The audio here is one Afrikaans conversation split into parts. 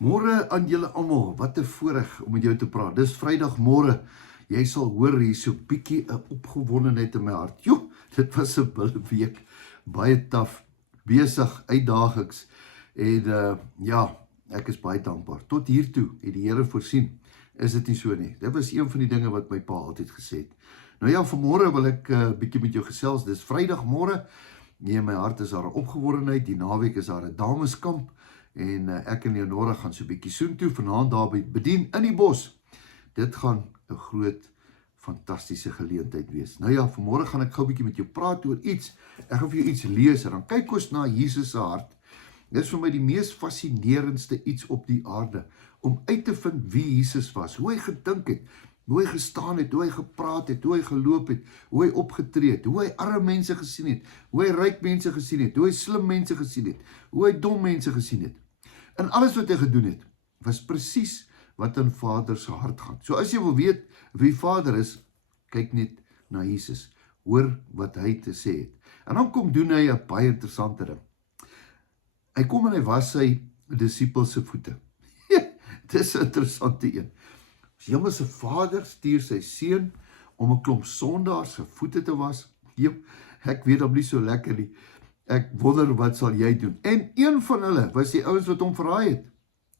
Môre aan julle almal, wat 'n voorreg om met jou te praat. Dis Vrydagmôre. Jy sal hoor hier so bietjie 'n opgewondenheid in my hart. Jo, dit was 'n wilde week. Baie taaf, besig, uitdagings. En ja, ek is baie dankbaar. Tot hiertoe het die Here voorsien. Is dit nie so nie? Dit was een van die dinge wat my pa altyd gesê het. Nou ja, vanmôre wil ek bietjie met jou gesels. Dis Vrydagmôre. Nee, in my hart is daar 'n opgewondenheid. Die naweek is daar 'n dameskamp. En ek en Leonora gaan so 'n bietjie soontoe vanaand daar by bedien in die bos. Dit gaan 'n groot, fantastiese geleentheid wees. Nou ja, vanmôre gaan ek gou 'n bietjie met jou praat oor iets. Ek gaan vir jou iets lees en dan kyk ons na Jesus se hart. Dit is vir my die mees fascinerendste iets op die aarde, om uit te vind wie Jesus was, hoe hy gedink het, hoe hy gestaan het, hoe hy gepraat het, hoe hy geloop het, hoe hy opgetree het, hoe hy arme mense gesien het, hoe hy ryk mense gesien het, hoe hy slim mense gesien het, hoe hy dom mense gesien het. En alles wat hy gedoen het, was presies wat in Vader se hart gaan. So as jy wil weet wie Vader is, kyk net na Jesus. Hoor wat hy te sê het. En dan doen hy 'n baie interessante ding. Hy kom en hy was sy disippels se voete. Dis 'n interessante een. As Hemelse Vader stuur sy seun om 'n klomp sondaars se voete te was, ek weet hom nie so lekker nie. Ek wonder wat sal jy doen? En een van hulle was die ouens wat hom verraai het.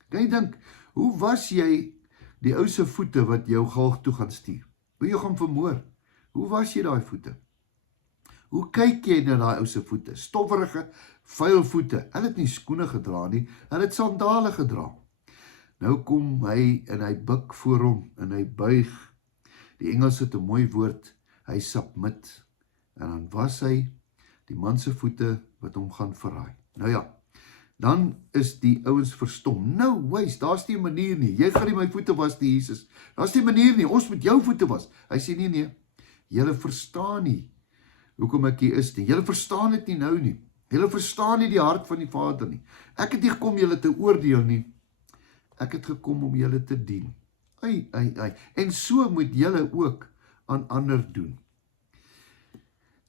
Kan jy dink, hoe was jy die ou se voete wat jou galg toe gaan stuur? Hoe jy gaan vermoor? Hoe was jy daai voete? Hoe kyk jy na daai ou se voete? Stofferige, vuil voete. Hulle het nie skoene gedra nie, hulle het sandale gedra. Nou kom hy en hy buig voor hom en hy buig. Die Engels het 'n mooi woord, hy submit. En dan was hy die man se voete wat hom gaan verraai. Nou ja, dan is die ouens verstom. No ways, daar's nie 'n manier nie. Jy gaan nie my voete was nie, Jesus. Daar's nie 'n manier nie. Ons moet jou voete was. Hy sê nee. Julle verstaan nie hoekom ek hier is nie. Julle verstaan dit nie nou nie. Julle verstaan nie die hart van die Vader nie. Ek het nie gekom julle te oordeel nie. Ek het gekom om julle te dien. En so moet julle ook aan ander doen.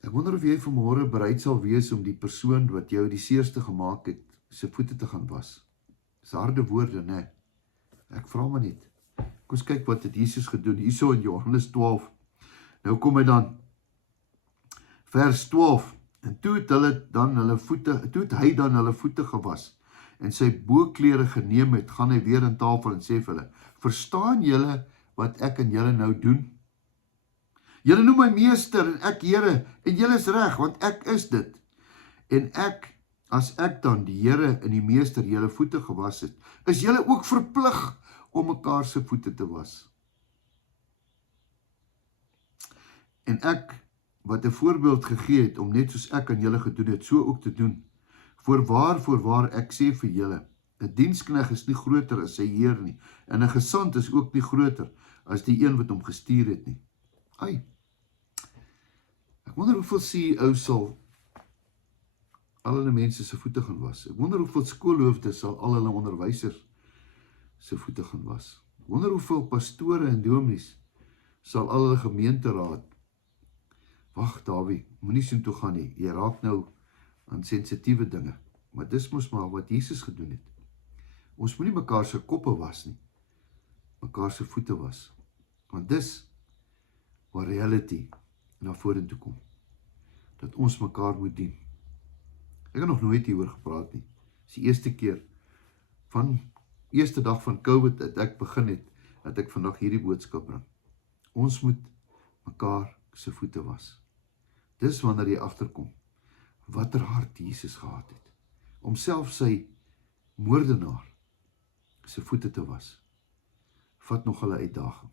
Ek wonder of jy vanmôre bereid sal wees om die persoon wat jou die seerste gemaak het, sy voete te gaan was. Dis harde woorde, né? Ek vra maar net. Kom ons kyk wat het Jesus gedoen hierso in Johannes 12. Nou kom hy dan vers 12. En toe het hy dan hulle voete gewas en sy boklere geneem het, gaan hy weer aan tafel en sê vir hulle: "Verstaan julle wat ek en julle nou doen? Julle noem my meester en ek Here, en julle is reg, want ek is dit. En as ek dan die Here en die meester julle voete gewas het, is julle ook verplig om mekaar se voete te was. En ek, wat 'n voorbeeld gegee het, om net soos ek aan julle gedoen het, so ook te doen. Voorwaar, ek sê vir julle, 'n dienskneg is nie groter as sy heer nie, en 'n gesant is ook nie groter as die een wat hom gestuur het nie." Ek wonder hoeveel CEO's sal al hulle mense se voete gaan was. Ek wonder hoeveel skoolhoofde sal al hulle onderwysers se voete gaan was. Ek wonder hoeveel pastore en dominees sal al hulle gemeenteraad. Wag, Dawie, moenie so toe gaan nie. Jy raak nou aan sensitiewe dinge. Maar dis mos maar wat Jesus gedoen het. Ons moenie mekaar se koppe was nie. Mekaar se voete was. Want dis waar reality na vorentoe kom. Dat ons mekaar moet dien. Ek het nog nooit hieroor gepraat nie. Dis die eerste keer eerste dag van COVID dat ek begin het, dat ek vandag hierdie boodskap bring. Ons moet mekaar se voete was. Dis wanneer jy agterkom watter hart Jesus gehad het, om self sy moordenaar se voete te was. Vat nog hulle uitdaging.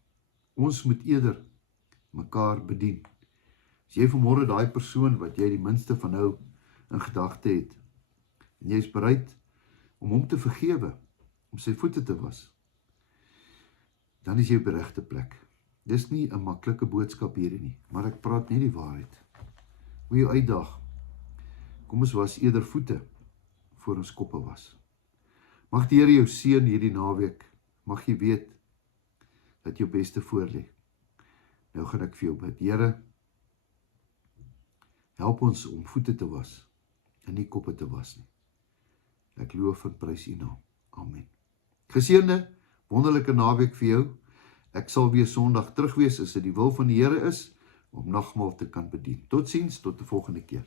Ons moet eerder mekaar bedien. As jy vanmôre daai persoon wat jy die minste van hou in gedagte het, en jy is bereid om hom te vergewe, om sy voete te was, dan is jy op die regte plek. Dis nie 'n maklike boodskap hierdie nie, maar ek praat net die waarheid. Hoe jy uitdag, kom ons was eerder voete voor ons koppe was. Mag die Here jou seën hierdie naweek, mag jy weet dat jou beste voorlê. Nou gaan ek vir jou bid. Here, help ons om voete te was en nie koppe te was nie. Ek loof en prys U naam. Amen. Geseënde, wonderlike naweek vir jou. Ek sal weer Sondag terug wees as dit die wil van die Here is om nagmaal te kan bedien. Totsiens, tot die volgende keer.